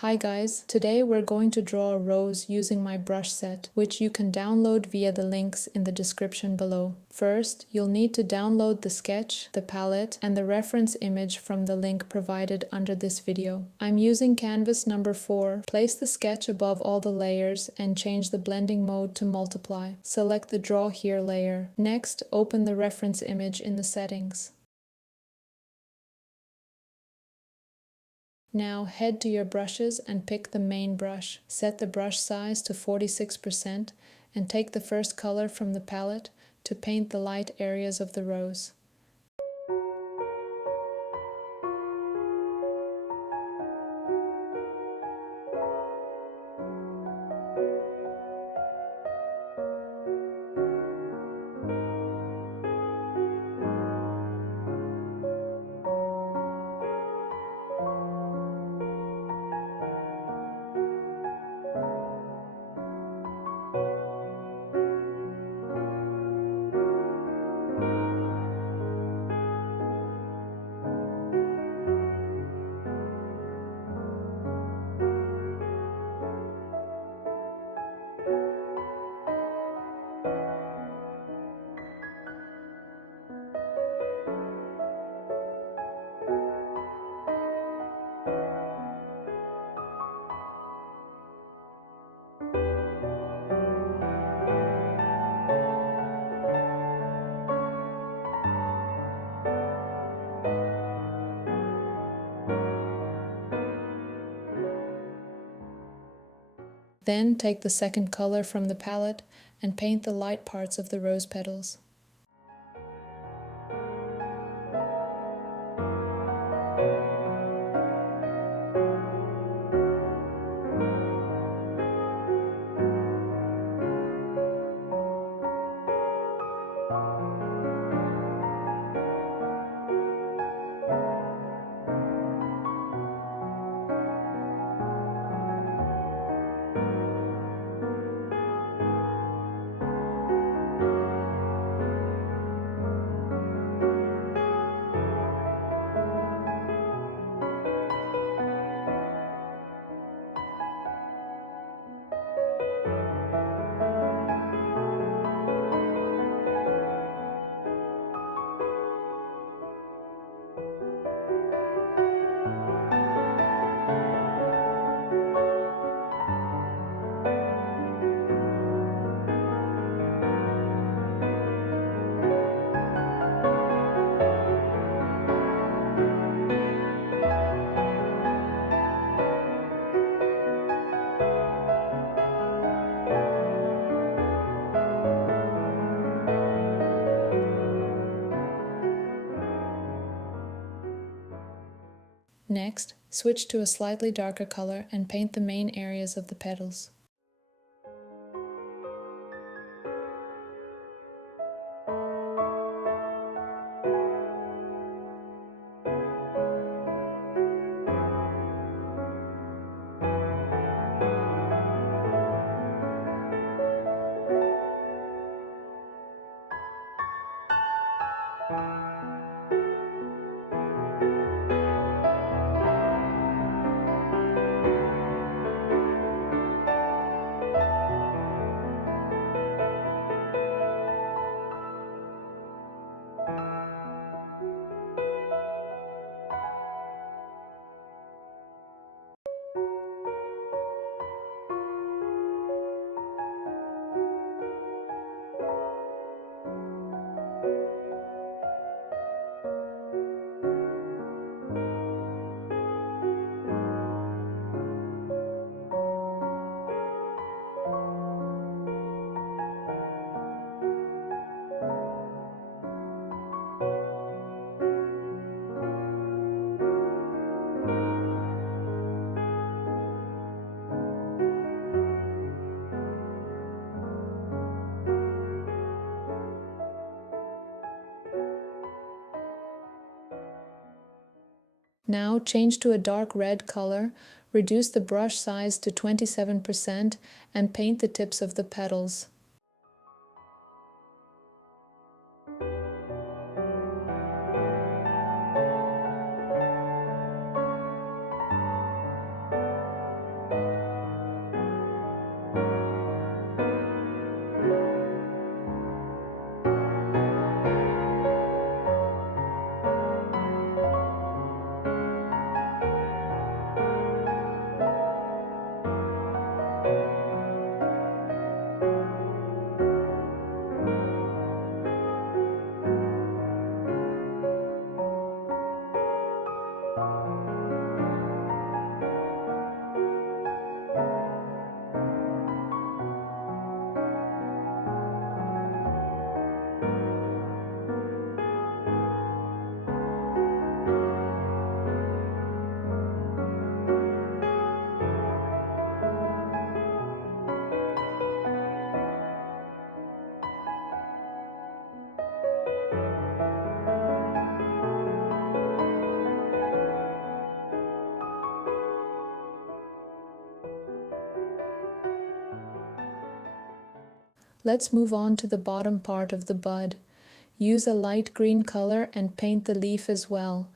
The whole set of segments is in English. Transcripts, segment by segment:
Hi guys, today we're going to draw a rose using my brush set, which you can download via the links in the description below. First, you'll need to download the sketch, the palette, and the reference image from the link provided under this video. I'm using canvas number 4. Place the sketch above all the layers and change the blending mode to multiply. Select the Draw Here layer. Next, open the reference image in the settings. Now head to your brushes and pick the main brush. Set the brush size to 46% and take the first color from the palette to paint the light areas of the rose. Then take the second color from the palette and paint the light parts of the rose petals. Next, switch to a slightly darker color and paint the main areas of the petals. Now change to a dark red color, reduce the brush size to 27% and paint the tips of the petals. Let's move on to the bottom part of the bud. Use a light green color and paint the leaf as well.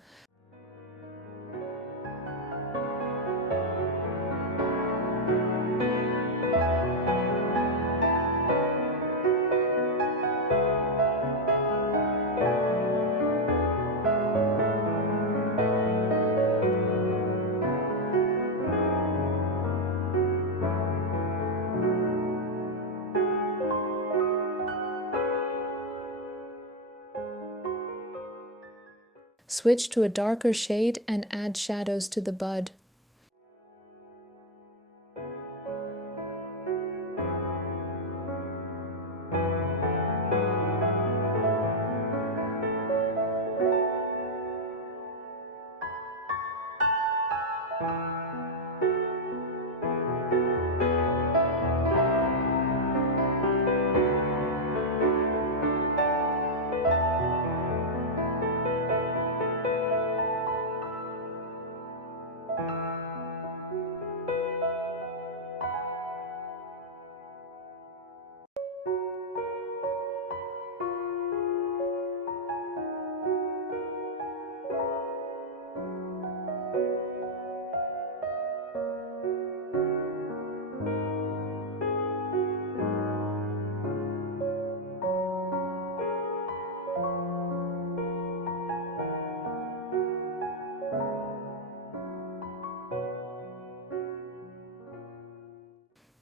Switch to a darker shade and add shadows to the bud.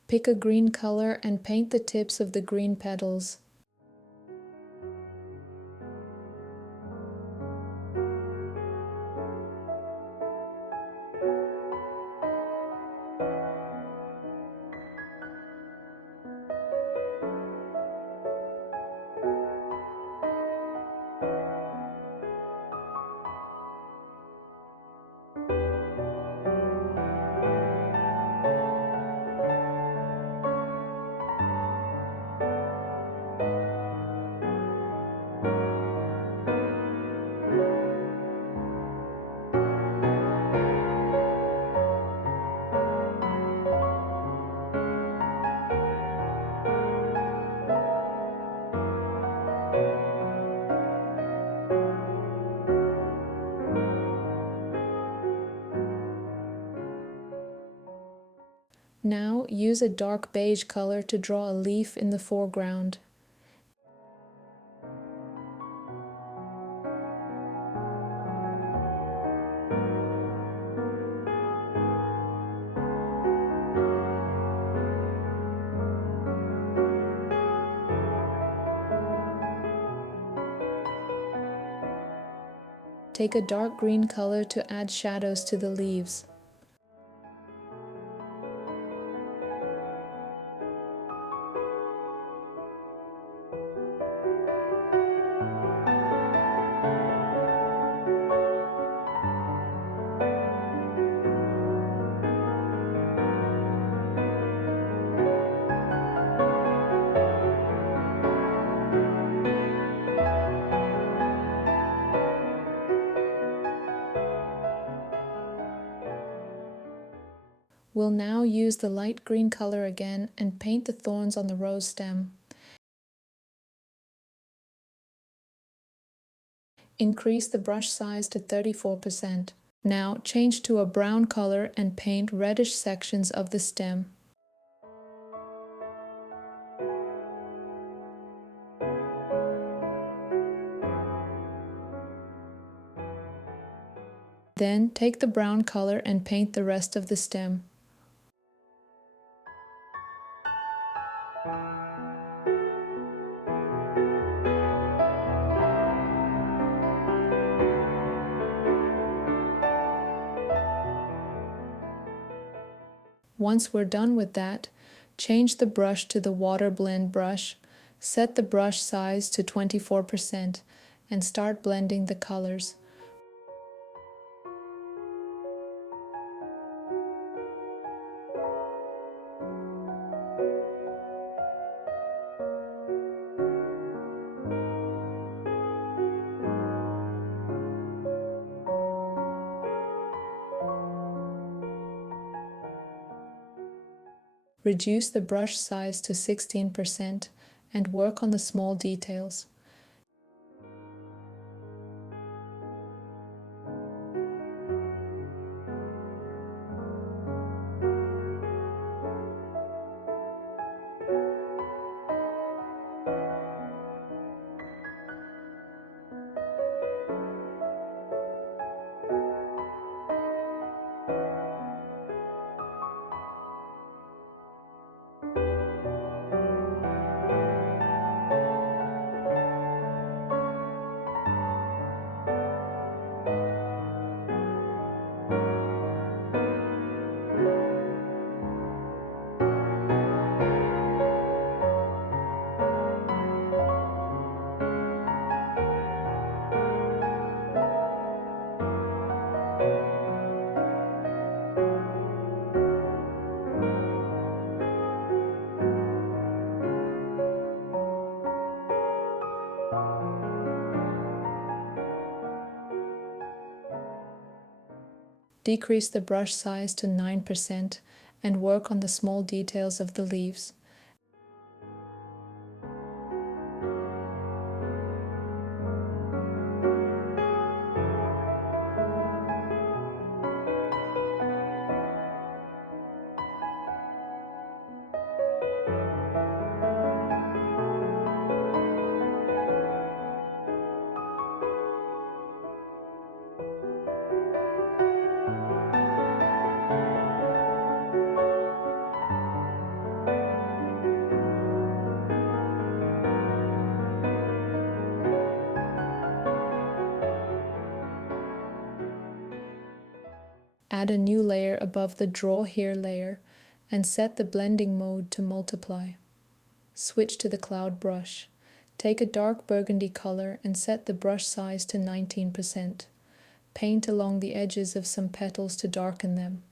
Pick a green color and paint the tips of the green petals. Now use a dark beige color to draw a leaf in the foreground. Take a dark green color to add shadows to the leaves. We'll now use the light green color again and paint the thorns on the rose stem. Increase the brush size to 34%. Now change to a brown color and paint reddish sections of the stem. Then take the brown color and paint the rest of the stem. Once we're done with that, change the brush to the water blend brush, set the brush size to 24%, and start blending the colors. Reduce the brush size to 16% and work on the small details. Decrease the brush size to 9% and work on the small details of the leaves. Add a new layer above the Draw Here layer and set the blending mode to multiply. Switch to the cloud brush. Take a dark burgundy color and set the brush size to 19%. Paint along the edges of some petals to darken them.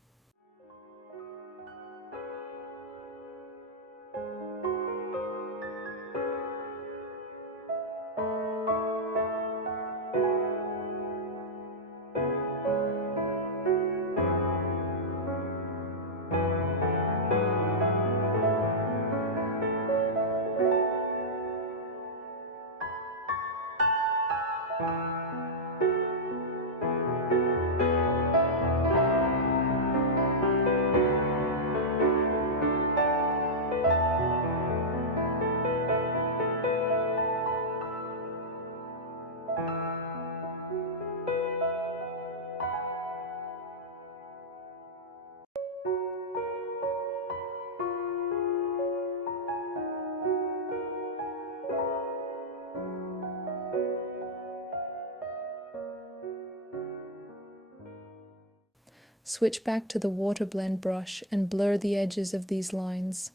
Switch back to the water blend brush and blur the edges of these lines.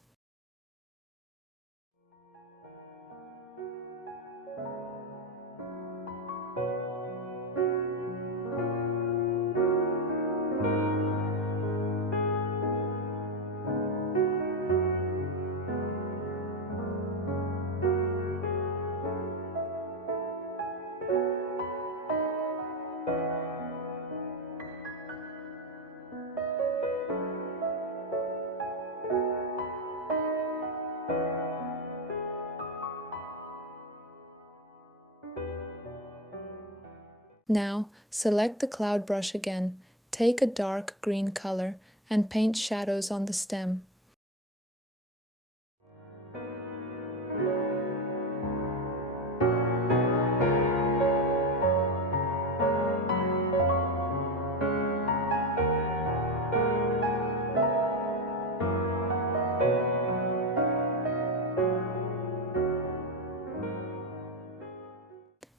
Now, select the cloud brush again, take a dark green color, and paint shadows on the stem.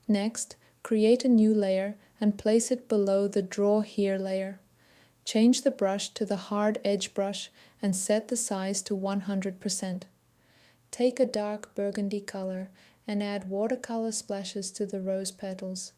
Next, create a new layer and place it below the Draw Here layer. Change the brush to the hard edge brush and set the size to 100%. Take a dark burgundy color and add watercolor splashes to the rose petals.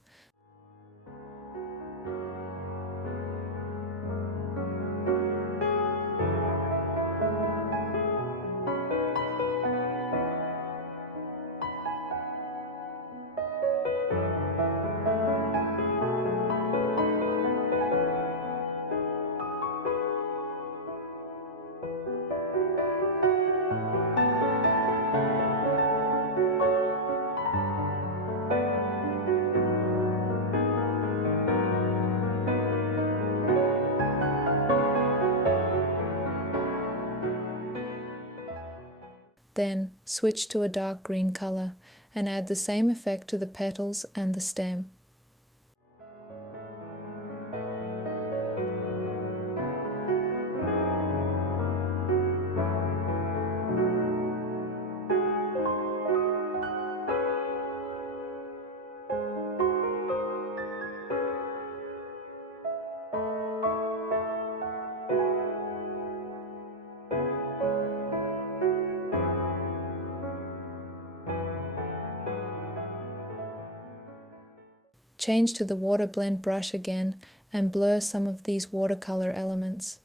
Then switch to a dark green color and add the same effect to the petals and the stem. Change to the water blend brush again and blur some of these watercolor elements.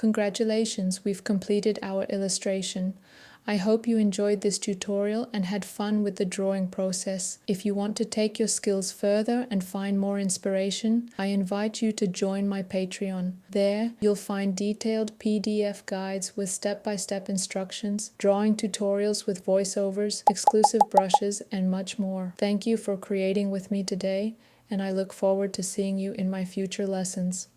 Congratulations, we've completed our illustration. I hope you enjoyed this tutorial and had fun with the drawing process. If you want to take your skills further and find more inspiration, I invite you to join my Patreon. There, you'll find detailed PDF guides with step-by-step instructions, drawing tutorials with voiceovers, exclusive brushes, and much more. Thank you for creating with me today, and I look forward to seeing you in my future lessons.